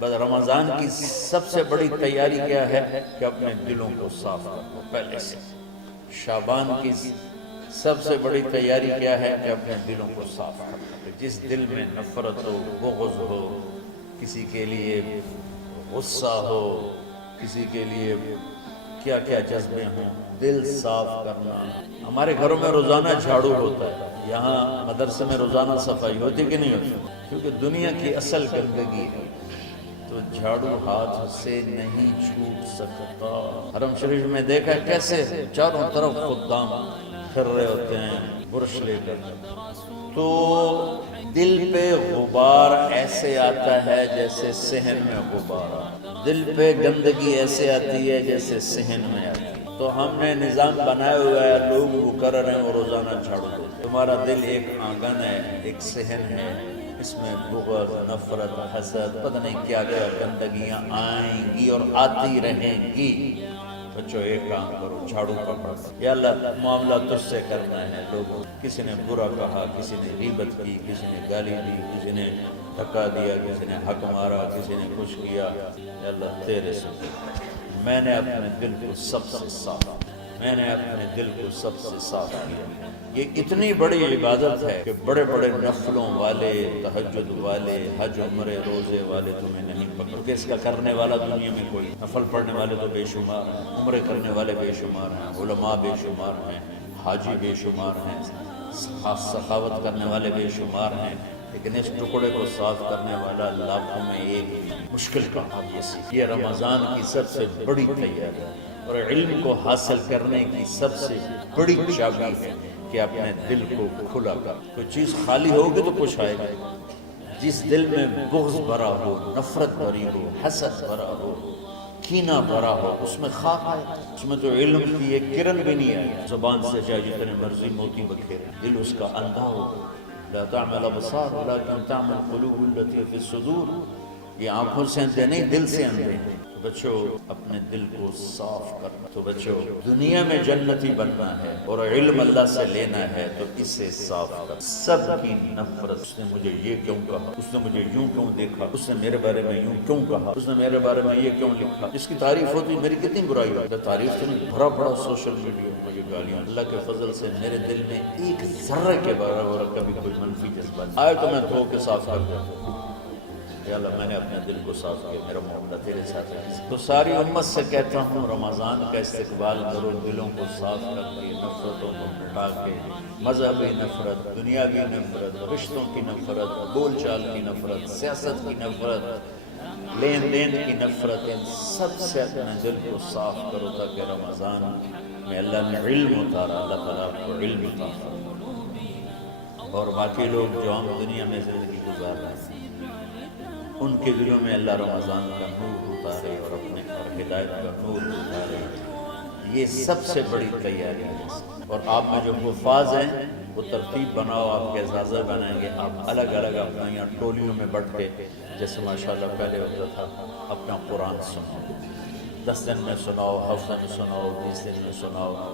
بس رمضان کی سب سے بڑی تیاری کیا ہے کہ اپنے دلوں کو صاف کرو پہلے سے۔ شعبان کی سب سے بڑی تیاری کیا ہے کہ اپنے دلوں کو صاف کرو۔ جس دل میں نفرت ہو، بغض ہو، کسی کے لیے غصہ ہو، کسی کے لیے کیا کیا جذبے ہوں، دل صاف کرنا۔ ہمارے گھروں میں روزانہ جھاڑو ہوتا ہے، یہاں مدرسے میں روزانہ صفائی ہوتی کہ نہیں ہوتی؟ کیونکہ دنیا کی اصل گندگی ہے تو جھاڑو ہاتھ سے نہیں چھوٹ سکتا۔ حرم شریف میں دیکھا کیسے چاروں طرف خدام پھر رہے ہوتے ہیں برش لے کر، تو دل پہ غبار ایسے آتا ہے جیسے صحن میں غبار آتا ہے، دل پہ گندگی ایسے آتی ہے جیسے صحن میں آتی ہے۔ تو ہم نے نظام بنایا ہوا ہے، لوگ مقرر ہیں اور روزانہ جھاڑو دیتے۔ تمہارا دل ایک آنگن ہے، ایک صحن ہے، اس میں بغض، نفرت، حسد، پتہ نہیں کیا کیا گندگیاں آئیں گی اور آتی رہیں گی۔ بچوں ایک کام کرو، جھاڑو پکڑو، یا اللہ معاملہ تجھ سے کرنا ہے۔ لوگوں کسی نے برا کہا، کسی نے غیبت کی، کسی نے گالی دی، کسی نے دھکا دیا، کسی نے حق مارا، کسی نے کچھ کیا، یا اللہ تیرے سے میں نے اپنے دل کو سب سے صاف، میں نے اپنے دل کو سب سے صاف کیا۔ یہ اتنی بڑی عبادت ہے کہ بڑے بڑے نفلوں والے، تہجد والے، حج عمرے روزے والے تمہیں نہیں پکڑ کہ اس کا کرنے والا دنیا میں کوئی، نفل پڑھنے والے تو بے شمار ہیں، عمرے کرنے والے بے شمار ہیں، علماء بے شمار ہیں، حاجی بے شمار ہیں، سخاوت کرنے والے بے شمار ہیں، لیکن اس ٹکڑے کو صاف کرنے والا لاکھوں میں ایک مشکل کام ہے۔ یہ رمضان کی سب سے بڑی تیاری ہے اور علم کو حاصل کرنے کی سب سے بڑی چابی ہے کہ اپنے دل کو کھلا کر۔ کوئی چیز خالی ہوگی تو کچھ آئے گا۔ جس دل میں بغض بھرا ہو، نفرت بھری ہو، حسد بھرا ہو، کینہ بھرا ہو، اس میں خاک ہے، اس میں تو علم کی ایک کرن بھی نہیں ہے۔ زبان سے چاہے جتنے مرضی موتی بکھیرے، دل اس کا اندھا ہو۔ لا تعمل ابصار ولكن تعمل القلوب التي في الصدور۔ یہ آنکھوں سے اندھے نہیں، دل سے اندھے ہیں۔ تو بچوں اپنے دل کو صاف کرنا، تو بچوں دنیا میں جنتی بننا ہے اور علم اللہ سے لینا ہے تو اسے صاف کر۔ سب کی نفرت، اس نے مجھے یہ کیوں کہا، اس نے مجھے یوں کیوں دیکھا، اس نے میرے بارے میں یوں کیوں کہا، اس نے میرے بارے میں یہ کیوں لکھا، اس کی تعریف ہوتی میری کتنی برائی ہوتی، تعریف تو نہیں، بھرا بڑا سوشل میڈیا پر یہ گالیاں۔ اللہ کے فضل سے میرے دل میں ایک ذرے کے برابر کبھی کوئی منفی جذبات آئے تو میں دھو کے صاف کر دیتا ہوں۔ یا اللہ میں نے اپنے دل کو صاف کیا، میرا معاملہ تیرے ساتھ ہے۔ تو ساری امت سے کہتا ہوں رمضان کا استقبال کرو، دلوں کو صاف کر کے، نفرتوں کو مٹا کے، مذہبی نفرت، دنیاوی نفرت، رشتوں کی نفرت، بول چال کی نفرت، سیاست کی نفرت، لین دین کی نفرت، ان سب سے اپنے دل کو صاف کرو تاکہ رمضان میں اللہ نے علم اتارا، اللہ تعالیٰ کو علم عطا فرمائے اور باقی لوگ جو ہم دنیا میں زندگی گزار رہے ہیں ان کے دلوں میں اللہ رمضان کا نور اتارے اور اپنے اور ہدایت کا نور اتارے۔ یہ سب سے بڑی تیاری ہے۔ اور آپ میں جو حفاظ ہیں وہ ترتیب بناؤ، آپ کے اعزازہ بنائیں گے، آپ الگ الگ اپنا یہاں ٹولیوں میں بٹ کے، جیسے ماشاءاللہ پہلے ہوتا تھا، اپنا قرآن سناؤ، 10 دن میں سناؤ، ہفتہ میں سناؤ، 20 دن میں سناؤ،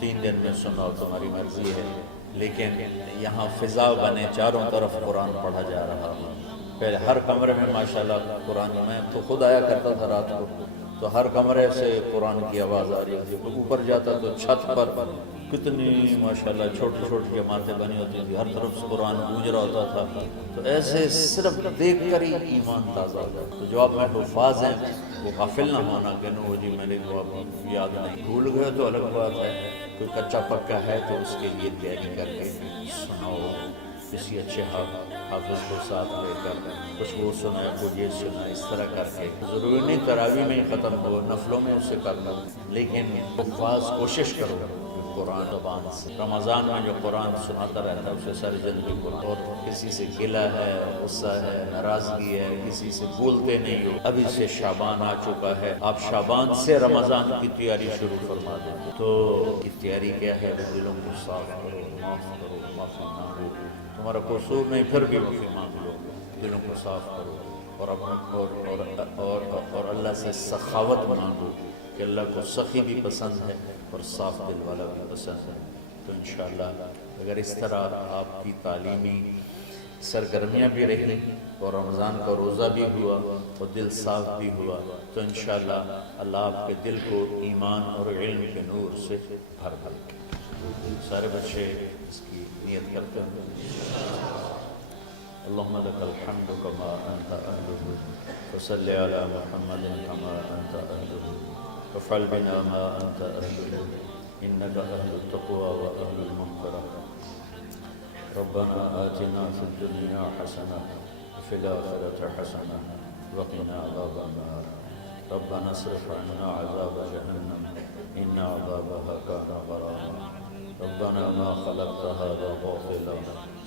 3 دن میں سناؤ، تمہاری مرضی ہے، لیکن یہاں فضا بنے، چاروں طرف قرآن پڑھا جا رہا ہو۔ پہلے ہر کمرے میں ماشاءاللہ قرآن، میں تو خود آیا کرتا تھا رات کو، تو ہر کمرے سے قرآن کی آواز آ رہی تھی، اوپر جاتا تو چھت پر کتنی ماشاءاللہ چھوٹی چھوٹی جماعتیں بنی ہوتی تھی، ہر طرف سے قرآن گونج رہا ہوتا تھا، تو ایسے صرف دیکھ کر ہی ایمان تازہ ہوتا۔ تو جو آپ میں حفاظ ہیں وہ غافل نہ ہونا کہ نو جی میں نے تو اب یاد نہیں، بھول گئے تو الگ بات ہے، کوئی کچا پکا ہے تو اس کے لیے تیاری کر کے سناؤ، کسی اچھے حافظ کو ساتھ لے کر، کچھ وہ سنائے، کچھ یہ سنائے، اس طرح کر کے۔ ضروری نہیں تراویح میں ہی ختم ہو، نفلوں میں اسے کرنا، لیکن حفاظ کوشش کرو قرآن زبان سے۔ رمضان میں جو قرآن سناتا رہتا ہے اسے ساری زندگی قرآن، اور کسی سے گلہ ہے، غصہ ہے، ناراضگی ہے، کسی سے بولتے نہیں ہو۔ ابھی سے شعبان آ چکا ہے، آپ شعبان سے رمضان کی تیاری شروع فرما دیں۔ تو کی تیاری کیا ہے؟ دلوں کو صاف کرو، معاف کرو، معافی مانگو، تمہارا قصور نہیں پھر بھی معافی مانگ لو، دلوں کو صاف کرو اور اللہ سے سخاوت مانگو کہ اللہ کو سخی بھی پسند ہے اور صاف دل والا بھی پسند ہے۔ تو انشاءاللہ اگر اس طرح آپ کی تعلیمی سرگرمیاں بھی رہی اور رمضان کا روزہ بھی ہوا اور دل صاف بھی ہوا، تو انشاءاللہ اللہ آپ کے دل کو ایمان اور علم کے نور سے بھر بھر کے سارے بچے اس کی نیت کرتے ہیں۔ اللهم لك الحمد كما أنت أهله وصل على محمد كما أنت أهله وافعل بنا ما أنت أهله إنك أهل التقوى وأهل المغفرة ربنا آتنا في الدنيا حسنة وفي الآخرة حسنة وقنا عذاب النار ربنا اصرف عنا عذاب جهنم إن عذابها كان غراما ربنا ما خلقت هذا باطلا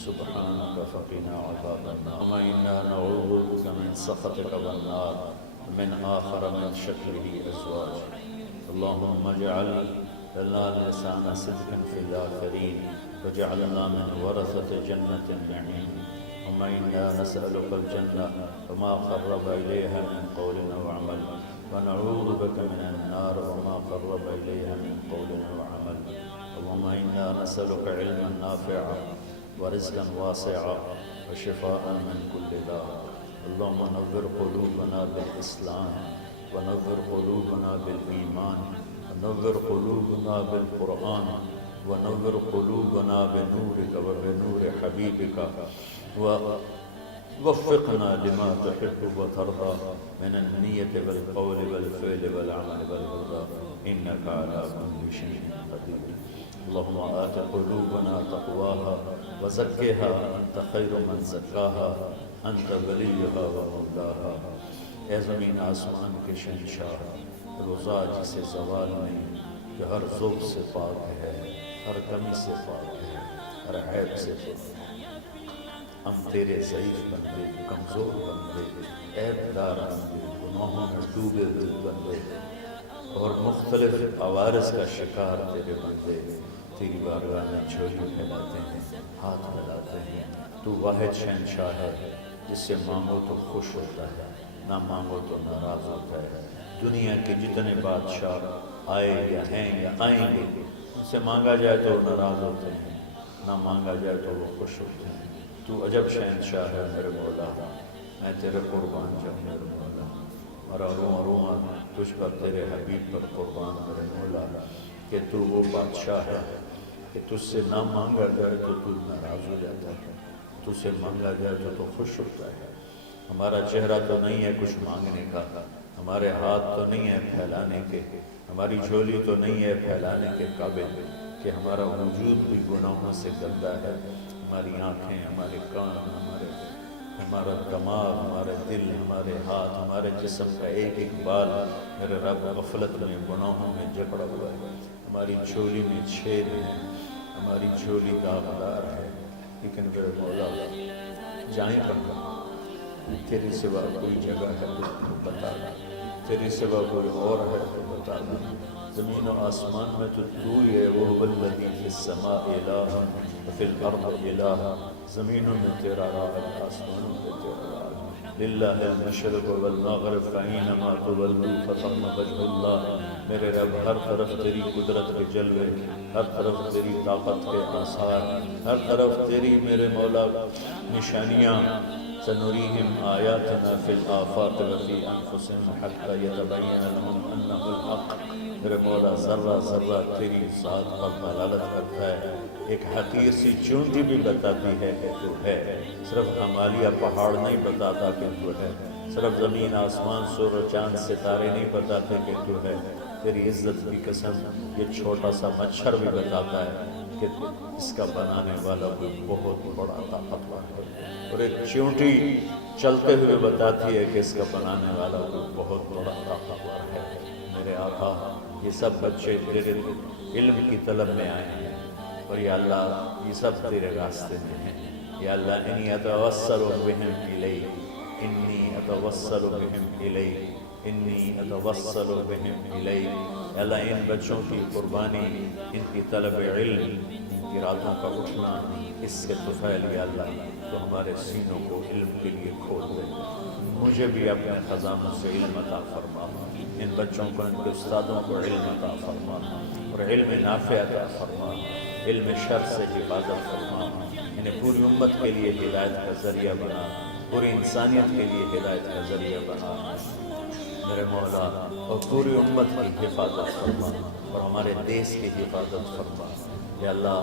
سبحانك فقنا عذاب النار اللهم إنا نعوذ بك من سخطك والنار من آخر من شكله أزواج اللهم اجعل لنا لسان صدق في الآخرين واجعلنا من ورثة جنة النعيم اللهم إنا نسألك الجنة وما قرب إليها من قول وعمل ونعوذ بك من النار وما قرب إليها من قول وعمل اللهم إنا نسألك علما نافعا ورزقا واسعا وشفاء من كل داء اللهم نور قلوبنا بالإسلام ونور قلوبنا بالإيمان ونور قلوبنا بالقرآن ونور قلوبنا بنورك وبنور حبيبك ووفقنا لما تحب وترضى من النية والقول والفعل والعمل والهدى إنك على كل شيء قدير اللهم آت قلوبنا تقواها وزكها أنت خير من زكاها أنت وليها ومولاها اے زمین آسمان کے شہنشاہ، روزہ جسے زوال نہیں، جو ہر ذوق سے پاک ہے، ہر کمی سے پاک ہے، ہر عیب سے پاک ہے۔ ہم تیرے ضعیف بندے، کمزور بندے، عیب دار بندے، گناہوں میں ڈوبے ہوئے بندے اور مختلف عوارض کا شکار تیرے بندے تیری بارگاہ میں جھولی پھیلاتے ہیں، ہاتھ پھیلاتے ہیں۔ تو واحد شہنشاہ ہے، جس سے مانگو تو خوش ہوتا ہے، نہ مانگو تو ناراض ہوتا ہے۔ دنیا کے جتنے بادشاہ آئے یا ہیں یا آئیں گے، ان سے مانگا جائے تو وہ ناراض ہوتے ہیں، نہ مانگا جائے تو وہ خوش ہوتے ہیں۔ تو عجب شہنشاہ ہے میرے مولا، میں تیرے قربان جاؤں میرے مولا، اور روواں تجھ پر تیرے حبیب پر قربان میرے مولا، کہ تو وہ بادشاہ ہے کہ تجھ سے نہ مانگا جائے تو تو ناراض ہو جاتا ہے، تجھ سے مانگا جائے تو خوش ہوتا ہے۔ ہمارا چہرہ تو نہیں ہے کچھ مانگنے کا، ہمارے ہاتھ تو نہیں ہے پھیلانے کے، ہماری جھولی تو نہیں ہے پھیلانے کے قابل، کہ ہمارا وجود بھی گناہوں سے گندا ہے۔ ہماری آنکھیں، ہمارے کان، ہمارا دماغ، ہمارے دل، ہمارے ہاتھ، ہمارے جسم کا ایک ایک بال میرے رب غفلت میں، گناہوں میں جکڑا ہوا ہے۔ ہماری جھولی میں چھید ہیں، ہماری جھولی داغدار ہے، لیکن میرے مولا جائیں کہاں؟ تیرے سوا کوئی جگہ ہے تو بتا دے، تیرے سوا کوئی اور ہے تو بتا دے۔ زمین و آسمان میں تو ہی ہے، وہ الذی فی السماء الہ وفی الارض الہ، زمینوں میں تیرا راج، آسمانوں میں تیرا راج۔ للہ المشرق والمغرب فأینما تولوا فثم وجہ اللہ۔ میرے رب ہر طرف تیری قدرت کے جلوے، ہر طرف تیری طاقت کے آثار، ہر طرف تیری میرے مولا نشانیاں۔ سنریہم آیاتنا فی الآفاق وفی انفسہم حتی یتبین لہم انہ الحق۔ میرے مولا ذرہ ذرہ تیری ذات پر دلالت کرتا ہے، ایک حقیر سی چونٹی بھی بتاتی ہے کہ تو ہے۔ صرف ہمالیہ پہاڑ نہیں بتاتا کہ تو ہے، صرف زمین آسمان سور و چاند ستارے نہیں بتاتے کہ تو ہے۔ تیری عزت کی قسم یہ چھوٹا سا مچھر بھی بتاتا ہے کہ اس کا بنانے والا کوئی بہت بڑا طاقتور ہے، اور ایک چونٹی چلتے ہوئے بتاتی ہے کہ اس کا بنانے والا کوئی بہت بڑا طاقتور ہے۔ میرے آقا یہ سب بچے تیرے علم کی طلب میں آئے ہیں، اور یا اللہ یہ سب تیرے راستے میں ہیں۔ یا اللہ انی اتوسل بہم الیک، انی اتوسل بہم الیک، انی اتوسل بہم الیک۔ یا اللہ ان بچوں کی قربانی، ان کی طلب علم، ان کی راتوں کا اٹھنا، اس سے طفیل یا اللہ تو ہمارے سینوں کو علم کے لیے کھول دے۔ مجھے بھی اپنے خزانوں سے علم عطا فرما، ان بچوں کو، ان کے استادوں کو علم عطا فرما، اور علم نافع عطا فرما، علم شر سے حفاظت فرما، انہیں پوری امت کے لیے ہدایت کا ذریعہ بنا، پوری انسانیت کے لیے ہدایت کا ذریعہ بنا میرے مولا، اور پوری امت کی حفاظت فرما اور ہمارے دیس کی حفاظت فرما یا اللہ۔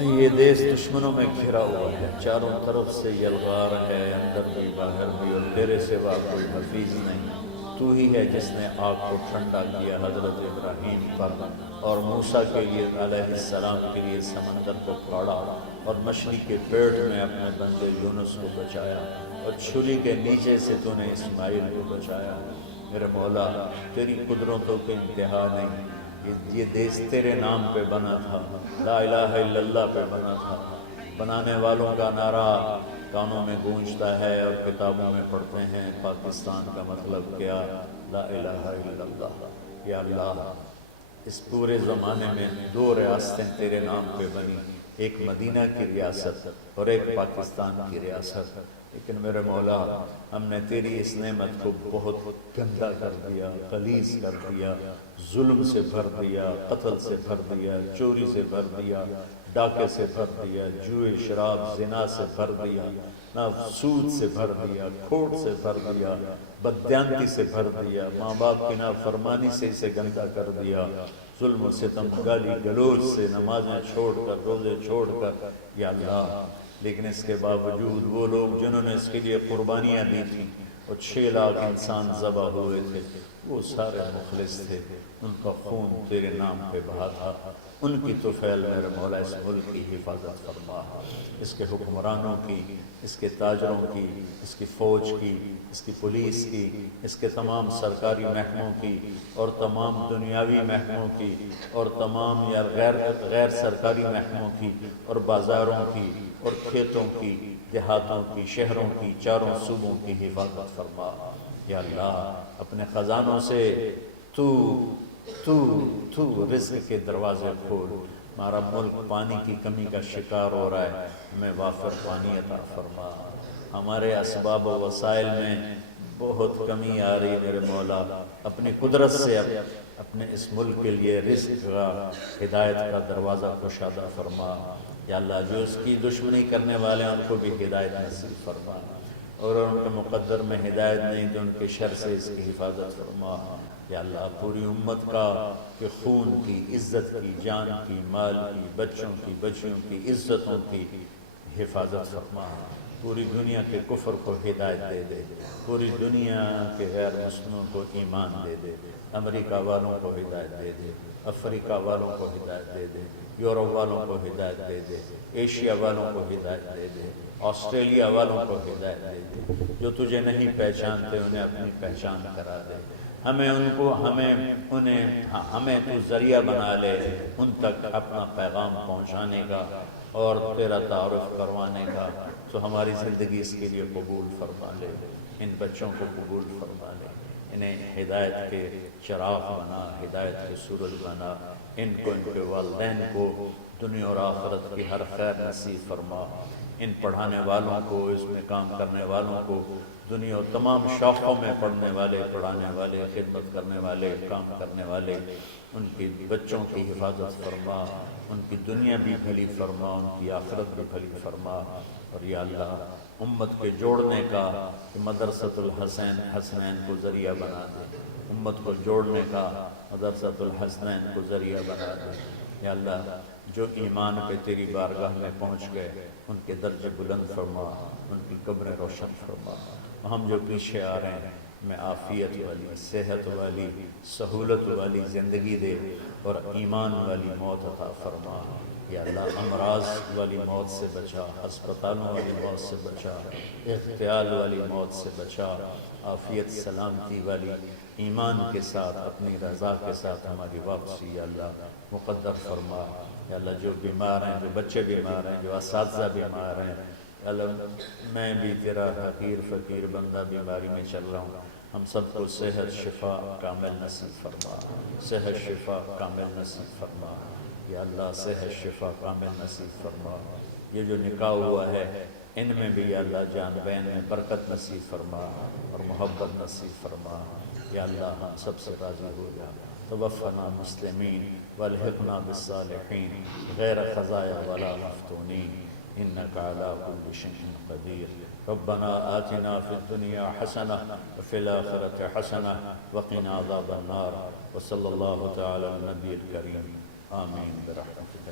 یہ دیس دشمنوں میں گھرا ہوا ہے، چاروں طرف سے یلغار ہے، اندر بھی باہر بھی، اور تیرے سوا کوئی حفیظ نہیں۔ تو ہی ہے جس نے آگ کو ٹھنڈا کیا حضرت ابراہیم پر، اور موسیٰ کے لیے علیہ السلام کے لیے سمندر کو پھاڑا، اور مچھلی کے پیٹ میں اپنے بندے یونس کو بچایا، اور چھری کے نیچے سے تو نے اسماعیل کو بچایا۔ میرے مولا، تیری قدرتوں کے انتہا نہیں۔ یہ دیس تیرے نام پہ بنا تھا، لا الہ الا اللہ پہ بنا تھا۔ بنانے والوں کا نعرہ کانوں میں گونجتا ہے اور کتابوں میں پڑھتے ہیں، پاکستان کا مطلب کیا؟ لا الہ الا اللہ۔ یا اللہ، اس پورے زمانے میں 2 ریاستیں تیرے نام پہ بنی، ایک مدینہ کی ریاست اور ایک پاکستان کی ریاست، لیکن میرے مولا ہم نے تیری اس نعمت کو بہت گندا کر دیا، غلیظ کر دیا، ظلم سے بھر دیا، قتل سے بھر دیا، چوری سے بھر دیا، ڈاکے سے بھر دیا، جوئے شراب زنا سے بھر دیا، سود سے بھر دیا، کھوٹ سے بھر دیا، بددیانتی سے بھر دیا، ماں باپ کی نافرمانی سے اسے گندا کر دیا، ظلم و ستم، گالی گلوچ سے، نمازیں چھوڑ کر، روزے چھوڑ کر یا اللہ۔ لیکن اس کے باوجود وہ لوگ جنہوں نے اس کے لیے قربانیاں دی تھیں، اور 6 لاکھ انسان ذبح ہوئے تھے، وہ سارے مخلص تھے، ان کا خون تیرے نام پہ بہا تھا۔ ان کی طفیل میرے مولا اس ملک کی حفاظت فرما، اس کے حکمرانوں کی، اس کے تاجروں کی، اس کی فوج کی، اس کی پولیس کی، اس کے تمام سرکاری محکموں کی، اور تمام دنیاوی محکموں کی، اور تمام یا غیر سرکاری محکموں کی، اور بازاروں کی، اور کھیتوں کی، دیہاتوں کی، شہروں کی، چاروں صوبوں کی حفاظت فرما یا اللہ۔ اپنے خزانوں سے تو رزق کے دروازے کھول۔ ہمارا ملک پانی کی کمی کا شکار ہو رہا ہے، ہمیں وافر پانی عطا فرما۔ ہمارے اسباب و وسائل میں بہت کمی آ رہی میرے مولا، اپنی قدرت سے اپنے اس ملک کے لیے رزق کا، ہدایت کا دروازہ کشادہ فرما یا اللہ۔ جو اس کی دشمنی کرنے والے ہیں ان کو بھی ہدایت نصیب فرما، اور ان کے مقدر میں ہدایت نہیں تو ان کے شر سے اس کی حفاظت فرما یا اللہ۔ پوری امت کا کہ خون کی، عزت کی، جان کی، مال کی، بچوں کی، بچیوں کی، عزتوں کی حفاظت فرما۔ پوری دنیا کے کفر کو ہدایت دے دے، پوری دنیا کے غیر مسلموں کو ایمان دے دے، امریکہ والوں کو ہدایت دے دے، افریقہ والوں کو ہدایت دے دے، یورپ والوں کو ہدایت دے دے، ایشیا والوں کو ہدایت دے دے، آسٹریلیا والوں کو ہدایت دے دے۔ جو تجھے نہیں پہچانتے انہیں اپنی پہچان کرا دے، ہمیں تو ذریعہ بنا لے ان تک اپنا پیغام پہنچانے کا اور تیرا تعارف کروانے کا۔ تو ہماری زندگی اس کے لیے قبول فرما لے، ان بچوں کو قبول فرما لے، انہیں ہدایت کے چراغ بنا، ہدایت کے سورج بنا، ان کو، ان کے والدین کو دنیا اور آخرت کی ہر خیر نصیب فرما۔ ان پڑھانے والوں کو، اس میں کام کرنے والوں کو، دنیا اور تمام شاخوں میں پڑھنے والے، پڑھانے والے، خدمت کرنے والے، کام کرنے والے، ان کی بچوں کی حفاظت فرما، ان کی دنیا بھی بھلی فرما، ان کی آخرت بھی بھلی فرما۔ اور یا اللہ، امت کے جوڑنے کا کہ مدرسۃ الحسین حسنین کو ذریعہ بنا دے، امت کو جوڑنے کا مدرسۃ الحسنین کو ذریعہ بنا دے یا اللہ۔ جو ایمان پہ تیری بارگاہ میں پہنچ گئے ان کے درجے بلند فرما، ان کی قبریں روشن فرما۔ ہم جو پیچھے آ رہے ہیں میں عافیت والی، صحت والی، سہولت والی زندگی دے، اور ایمان والی موت عطا فرما یا اللہ۔ امراض والی موت سے بچا، ہسپتالوں والی موت سے بچا، اغتیال والی موت سے بچا، عافیت سلامتی والی ایمان کے ساتھ، اپنی رضا کے ساتھ ہماری واپسی یا اللہ مقدر فرما یا اللہ۔ جو بیمار ہیں، جو بچے بیمار ہیں، جو اساتذہ بیمار ہیں یا اللہ، میں بھی تیرا حقیر فقیر بندہ بیماری میں چل رہا ہوں، ہم سب کو صحت شفا کامل نصیب فرما، صحت شفا کامل نصیب فرما یا اللہ، صحت شفا کامل نصیب فرما۔ یہ جو نکاح ہوا ہے ان میں بھی یا اللہ جان بین میں برکت نصیب فرما اور محبت نصیب فرما یا اللہ۔ ہم سب سے راضی ہو جا، توفنا مسلمین والحقنا بالصالحین غیر خزایا ولا مفتونین إنك على كل شيء قدير. ربنا آتنا في الدنيا حسنة وفي الآخرة حسنة وقنا عذاب النار. وصلى الله تعالى على النبي الكريم. آمين برحمتك.